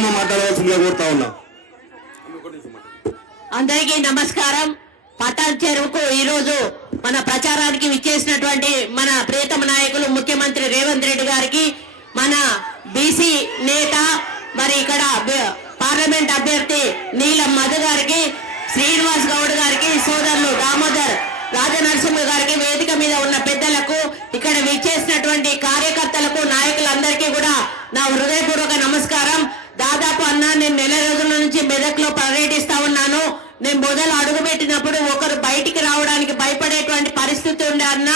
ఇందిరమ్మ మాట్లాడవలసిందిగా కోరుతా ఉన్నా. అందరికీ నమస్కారం. పటాన్ చెరువుకు ఈ రోజు మన ప్రచారానికి విచ్చేసినటువంటి మన ప్రియతమ నాయకులు ముఖ్యమంత్రి రేవంత్ రెడ్డి గారికి, మన బీసీ నేత మరి ఇక్కడ పార్లమెంట్ అభ్యర్థి నీలం మధు గారికి, శ్రీనివాస్ గౌడ్ గారికి, సోదరులు దామోదర్ రాజనరసింహ గారికి, వేదిక మీద ఉన్న పెద్దలకు, ఇక్కడ విచ్చేసినటువంటి కార్యకర్తలకు, నాయకులందరికీ కూడా నా హృదయపూర్వక నమస్కారం. దాదాపు అన్న నేను నెల రోజుల నుంచి మెదక్లో పర్యటిస్తా ఉన్నాను. నేను మొదలు అడుగుపెట్టినప్పుడు ఒకరు బయటికి రావడానికి భయపడేటువంటి పరిస్థితి ఉండే అన్న.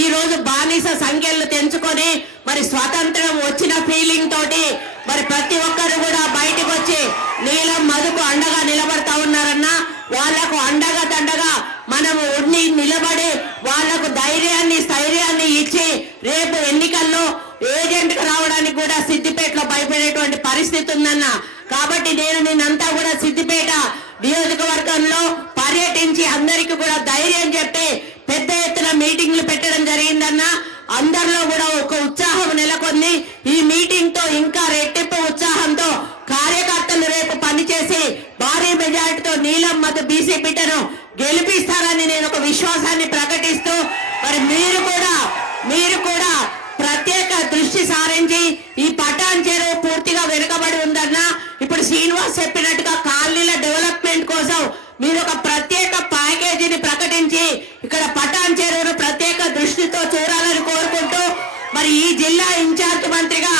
ఈ రోజు బానిస సంఖ్యలు తెంచుకొని మరి స్వాతంత్రం వచ్చిన ఫీలింగ్ తోటి మరి ప్రతి ఒక్కరు కూడా బయటకు వచ్చి నీలం మధుకు అండగా నిలబడతా ఉన్నారన్న. వాళ్లకు అండగా దండగా మనము ఉండి నిలబడి వాళ్లకు ధైర్యాన్ని స్థైర్యాన్ని ఇచ్చి రేపు ఎన్నికల్లో ఏజెంట్ కు రావడానికి కూడా సిద్దిపేటలో భయపడేటువంటి పరిస్థితి ఉందన్న. కాబట్టి నేను నిన్నంతా కూడా సిద్దిపేట నియోజకవర్గంలో పర్యటించి అందరికి కూడా ధైర్యం చెప్పి పెద్ద ఎత్తున మీటింగ్లు పెట్టడం జరిగిందన్న. అందరిలో కూడా ఒక ఉత్సాహం నెలకొంది. ఈ మీటింగ్ తో ఇంకా రెట్టింపు ఉత్సాహంతో కార్యకర్తలు రేపు పనిచేసి భారీ మెజారిటీతో నీలం మధు బీసీ బిడ్డను గెలిపిస్తారని నేను ఒక విశ్వాసాన్ని ప్రకటిస్తూ మరి మీరు కూడా ప్రత్యేక దృష్టి సారించి ఈ పటాన్ చెరువు పూర్తిగా వెనుకబడి ఉందన్న. ఇప్పుడు శ్రీనివాస్ చెప్పినట్టుగా కాలనీల డెవలప్మెంట్ కోసం మీరు ఒక ప్రత్యేక ప్యాకేజీని ప్రకటించి ఇక్కడ పటాన్ చెరువును ప్రత్యేక దృష్టితో చూడాలని కోరుకుంటూ మరి ఈ జిల్లా ఇన్ఛార్జ్ మంత్రిగా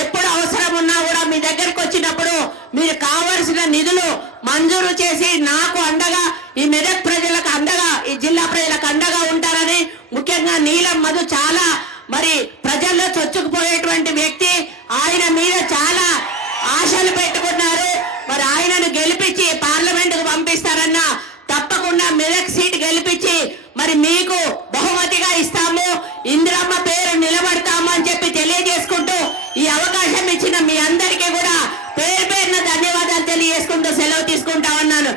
ఎప్పుడు అవసరం ఉన్నా కూడా మీ దగ్గరకు వచ్చినప్పుడు మీరు కావలసిన నిధులు మంజూరు చేసి నాకు అండగా, ఈ మెదక్ ప్రజలకు అండగా, ఈ జిల్లా ప్రజలకు అండగా ఉంటారని, ముఖ్యంగా నీలం మధు చాలా మరి ప్రజల్లో చొచ్చుకుపోయేటువంటి వ్యక్తి. ఆయన మీద చాలా ఆశలు పెట్టుకున్నారు. మరి ఆయనను గెలిపించి పార్లమెంట్ కు పంపిస్తారన్న. తప్పకుండా మెదక్ సీట్ గెలిపించి మరి మీకు బహుమతిగా ఇస్తాము, ఇందిరమ్మ పేరు నిలబడతాము అని చెప్పి తెలియజేసుకుంటూ ఈ అవకాశం ఇచ్చిన మీ అందరికీ కూడా పేరు పేరున ధన్యవాదాలు తెలియజేసుకుంటూ సెలవు తీసుకుంటా ఉన్నాను.